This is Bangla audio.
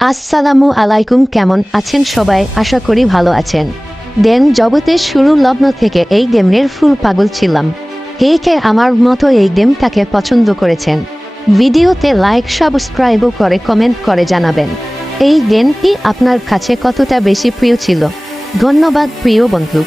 আসসালামু আলাইকুম, কেমন আছেন সবাই? আশা করি ভালো আছেন। দেন জগতের শুরু লগ্ন থেকে এই গেমের ফুল পাগল ছিলাম। কে আমার মতো এই গেমটাকে পছন্দ করেছেন? ভিডিওতে লাইক সাবস্ক্রাইবও করে কমেন্ট করে জানাবেন এই গেমটি আপনার কাছে কতটা বেশি প্রিয় ছিল। ধন্যবাদ প্রিয় বন্ধু।